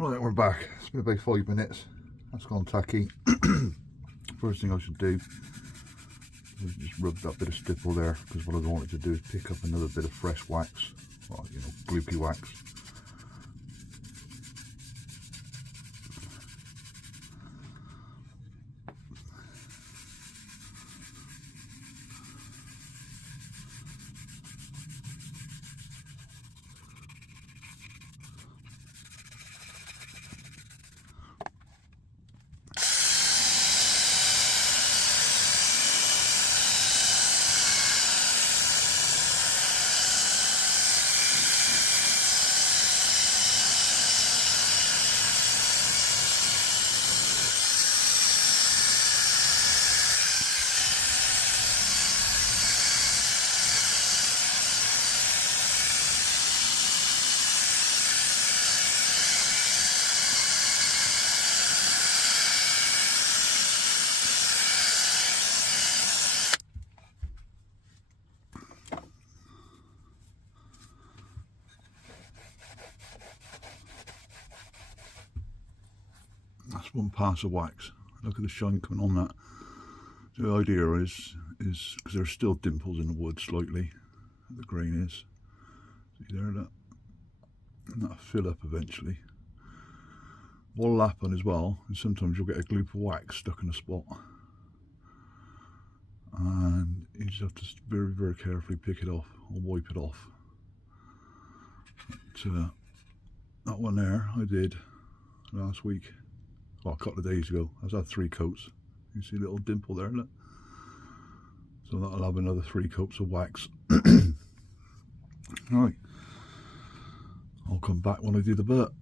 Alright, we're back. It's been about 5 minutes. That's gone tacky. First thing I should do is just rub that bit of stipple there, because what I wanted to do is pick up another bit of fresh wax, or, you know, gluky wax. That's one pass of wax. Look at the shine coming on that. The idea is because there's still dimples in the wood slightly, the grain is. See there, that? And that'll fill up eventually. What'll happen as well is sometimes you'll get a gloop of wax stuck in a spot, and you just have to very, very carefully pick it off or wipe it off. But, that one there I did last week. Well, a couple of days ago. I've had 3 coats. You see a little dimple there, look. So that'll have another 3 coats of wax. Right. I'll come back when I do the butt.